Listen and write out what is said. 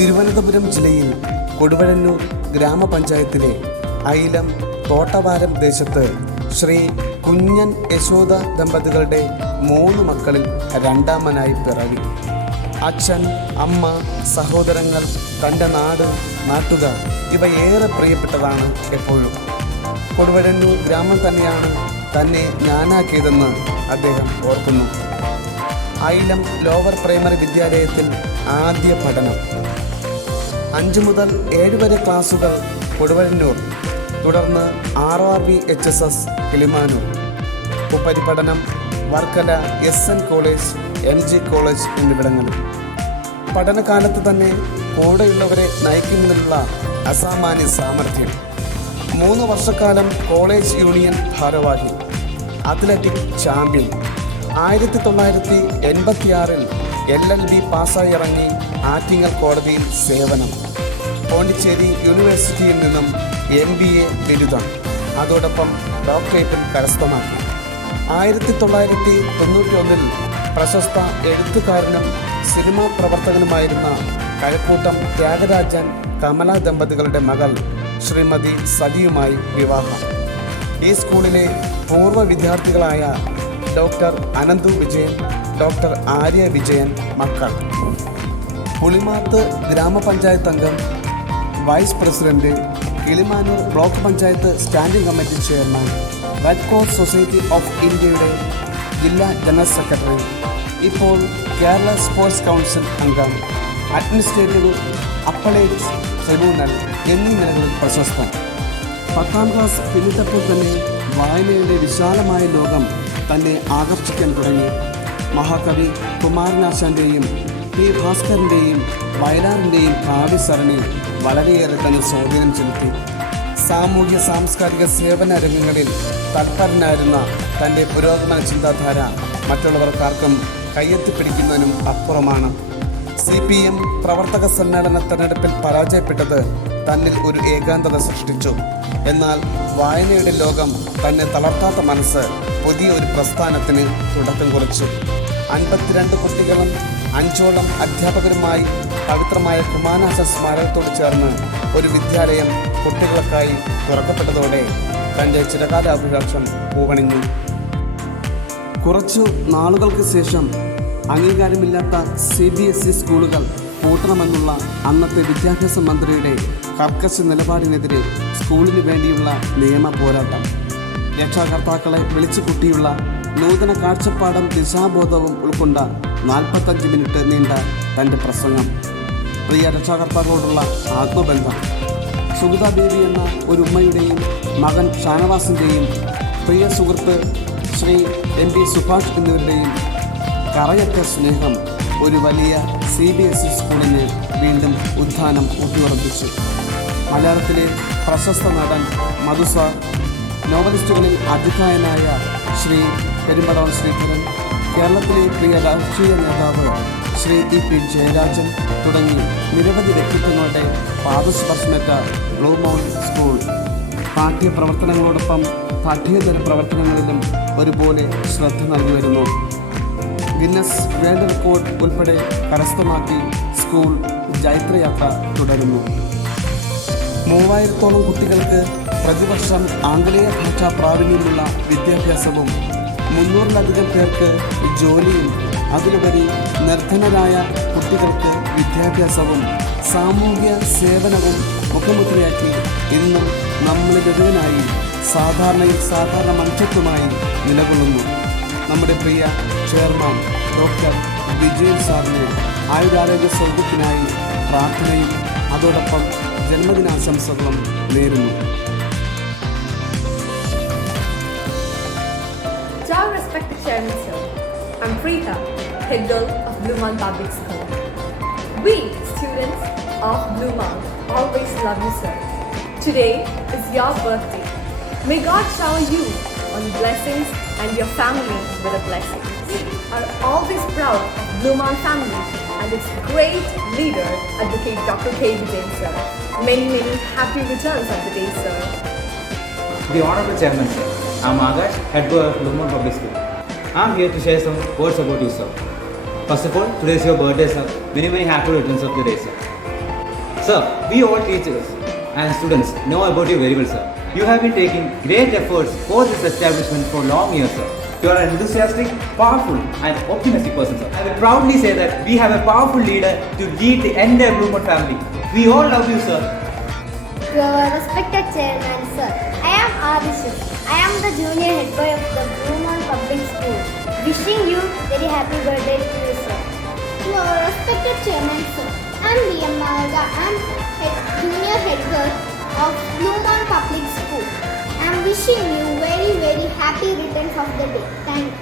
തിരുവനന്തപുരം ജില്ലയിൽ കൊടുവഴന്നൂർ ഗ്രാമപഞ്ചായത്തിലെ ഐലം തോട്ടവാരം ദേശത്ത് ശ്രീ കുഞ്ഞൻ യശോദ ദമ്പതികളുടെ 3 മക്കളിൽ രണ്ടാമനായി പിറവി. അച്ഛൻ, അമ്മ, സഹോദരങ്ങൾ, തൻ്റെ നാട്, നാട്ടുകാർ ഇവ ഏറെ പ്രിയപ്പെട്ടതാണ് എപ്പോഴും. കൊടുവഴന്നൂർ ഗ്രാമം തന്നെയാണ് തന്നെ ഞാനാക്കിയതെന്ന് അദ്ദേഹം ഓർക്കുന്നു. ഐലം ലോവർ പ്രൈമറി വിദ്യാലയത്തിൽ ആദ്യ പഠനം. 5 മുതൽ 7 വരെ ക്ലാസുകൾ കൊടുവഴന്നൂർ, തുടർന്ന് RRBHSS കിളിമാനൂർ. ഉപരിപഠനം Varkala SN college, MG college എന്നിവിടങ്ങളിൽ. പഠനകാലത്ത് തന്നെ കൂടെയുള്ളവരെ നയിക്കുന്നതിനുള്ള അസാമാന്യ സാമർഥ്യം. 3 വർഷക്കാലം കോളേജ് യൂണിയൻ ഭാരവാഹി, അത്ലറ്റിക് ചാമ്പ്യൻ. 1986 LLB പാസ്സായി ഇറങ്ങി ആറ്റിങ്ങൽ കോടതിയിൽ സേവനം. പോണ്ടിച്ചേരി യൂണിവേഴ്സിറ്റിയിൽ നിന്നും MBA ബിരുദം, അതോടൊപ്പം ഡോക്ടറേറ്റും കരസ്ഥമാക്കി. 1991 പ്രശസ്ത എഴുത്തുകാരനും സിനിമാ പ്രവർത്തകനുമായിരുന്ന കഴക്കൂട്ടം ത്യാഗരാജൻ കമല ദമ്പതികളുടെ മകൾ ശ്രീമതി സതിയുമായി വിവാഹം. ഈ സ്കൂളിലെ പൂർവ്വ വിദ്യാർത്ഥികളായ ഡോക്ടർ അനന്തു വിജയൻ, ഡോക്ടർ ആര്യ വിജയൻ മക്കൾ. പുളിമാത്ത് ഗ്രാമപഞ്ചായത്ത് അംഗം, vice president, Kilimanoor block panchayat standing committee chairman, red cross society of ഇന്ത്യയുടെ ജില്ലാ ജനറൽ സെക്രട്ടറി, ഇപ്പോൾ കേരള സ്പോർട്സ് കൗൺസിൽ അംഗം, അഡ്മിനിസ്ട്രേറ്റീവ് അപ്പലേറ്റ്സ് ട്രിബ്യൂണൽ എന്നീ നിലകളിൽ പ്രശസ്തൻ. 10ാം ക്ലാസ് പിന്നിട്ടപ്പോൾ തന്നെ വായനയുടെ വിശാലമായ ലോകം തന്നെ ആകർഷിക്കാൻ തുടങ്ങി. മഹാകവി കുമാരനാശാൻ്റെയും P. ഭാസ്കരൻ്റെയും വയലാറിൻ്റെയും കാവ്യസരണി വളരെയേറെ തന്നെ സ്വാധീനം ചെലുത്തി. സാമൂഹ്യ സാംസ്കാരിക സേവന രംഗങ്ങളിൽ തൽപരനായിരുന്ന തൻ്റെ പുരോഗമന ചിന്താധാര മറ്റുള്ളവർക്കാർക്കും കയ്യെത്തിപ്പിടിക്കുന്നതിനും അപ്പുറമാണ്. CPM പ്രവർത്തക സമ്മേളന തെരഞ്ഞെടുപ്പിൽ പരാജയപ്പെട്ടത് തന്നിൽ ഒരു ഏകാന്തത സൃഷ്ടിച്ചു. എന്നാൽ വായനയുടെ ലോകം തന്നെ തളർത്താത്ത മനസ്സ് പുതിയ ഒരു പ്രസ്ഥാനത്തിന് തുടക്കം കുറിച്ചു. 52 കുട്ടികളും 5ഓളം അധ്യാപകരുമായി പവിത്രമായ കുമാരനാശ സ്മാരകത്തോട് ചേർന്ന് ഒരു വിദ്യാലയം കുട്ടികൾക്കായി തുറക്കപ്പെട്ടതോടെ തൻ്റെ ചിരകാലാഭിലാഷം പൂവണിഞ്ഞു. കുറച്ചു നാളുകൾക്ക് ശേഷം അംഗീകാരമില്ലാത്ത CBSE സ്കൂളുകൾ പൂട്ടണമെന്നുള്ള അന്നത്തെ വിദ്യാഭ്യാസ മന്ത്രിയുടെ കർക്കശ നിലപാടിനെതിരെ സ്കൂളിന് വേണ്ടിയുള്ള നിയമ പോരാട്ടം. രക്ഷാകർത്താക്കളെ വിളിച്ചുകൂട്ടിയുള്ള നൂതന കാഴ്ചപ്പാടും ദിശാബോധവും ഉൾക്കൊണ്ട 45 മിനിറ്റ് നീണ്ട തൻ്റെ പ്രസംഗം. പ്രിയ രക്ഷാകർത്താക്കളോടുള്ള ആത്മബന്ധം. സുഗത ദേവി എന്ന ഒരു ഉമ്മയുടെയും മകൻ ഷാനവാസിൻ്റെയും പ്രിയ സുഹൃത്ത് ശ്രീ MB സുഭാഷ് എന്നിവരുടെയും കറയറ്റ സ്നേഹം ഒരു വലിയ CBSE സ്കൂളിന് വീണ്ടും ഉത്ഥാനം ഊട്ടിയുറപ്പിച്ചു. മലയാളത്തിലെ പ്രശസ്ത നടൻ മധുസാർ, നോവലിസ്റ്റുകളിൽ അധികായനായ ശ്രീ പെരുമ്പടവൻ ശ്രീധരൻ, കേരളത്തിലെ പ്രിയ രാഷ്ട്രീയ നേതാവ് ശ്രീ EP ജയരാജൻ തുടങ്ങി നിരവധി വ്യക്തിത്വങ്ങളുടെ പാദസ്പർശമേറ്റ ബ്ലൂ മൗണ്ട് സ്കൂൾ പാഠ്യപ്രവർത്തനങ്ങളോടൊപ്പം പഠ്യേതര പ്രവർത്തനങ്ങളിലും ഒരുപോലെ ശ്രദ്ധ നൽകി വരുന്നു. ഗിന്നസ് വേൾഡ് റെക്കോർഡ് ഉൾപ്പെടെ കരസ്ഥമാക്കി സ്കൂൾ ജൈത്രയാത്ര തുടരുന്നു. 3000ഓളം കുട്ടികൾക്ക് പ്രതിവർഷം ആംഗലേയ ഭാഷാ പ്രാവീണ്യമുള്ള വിദ്യാഭ്യാസവും 300-ലധികം പേർക്ക് ജോലിയും, അതിലുപരി നിർധനരായ കുട്ടികൾക്ക് വിദ്യാഭ്യാസവും സാമൂഹ്യ സേവനവും മുഖമുദ്രയാക്കി ഇന്നും നമ്മളിതെതിനായി സാധാരണ മനുഷ്യത്വമായി നിലകൊള്ളുന്നു. നമ്മുടെ പ്രിയ ചെയർമാൻ ഡോക്ടർ വിജയൻ സാറിന് ആയുരാരോഗ്യ സൗഖ്യത്തിനായി പ്രാർത്ഥനയും അതോടൊപ്പം ജന്മദിനാശംസകളും നേരുന്നു. Dear respected Chairman Sir, I'm Preeta, head girl of Blue Mound Public School. We, students of Blue Mound, always love you, sir. Today is your birthday. May God shower you on blessings and your family with a blessing. We are always proud of Blue Mound family and its great leader, Advocate Dr. K. Vijayan, sir. Many happy returns of the day, sir. The Honorable Chairman, sir. I'm Agash, head boy of Blue Mound Public School. I'm here to share some words about you, sir. First of all, today is your birthday, sir. Many happy returns of the day, sir. Sir, we all teachers and students know about you very well, sir. You have been taking great efforts for this establishment for long years, sir. You are an enthusiastic, powerful and optimistic person, sir. I will proudly say that we have a powerful leader to lead the entire Bluemont family. We all love you, sir. Your respected chairman, sir. I am Adishu. I am the junior head boy of the Bluemont Public School. Wishing you very happy birthday to you, sir. Your respected chairman, sir. I am DM Malaga. I am junior head girl of Bluemont Public School. I am wishing you very happy returns of the day. Thank you.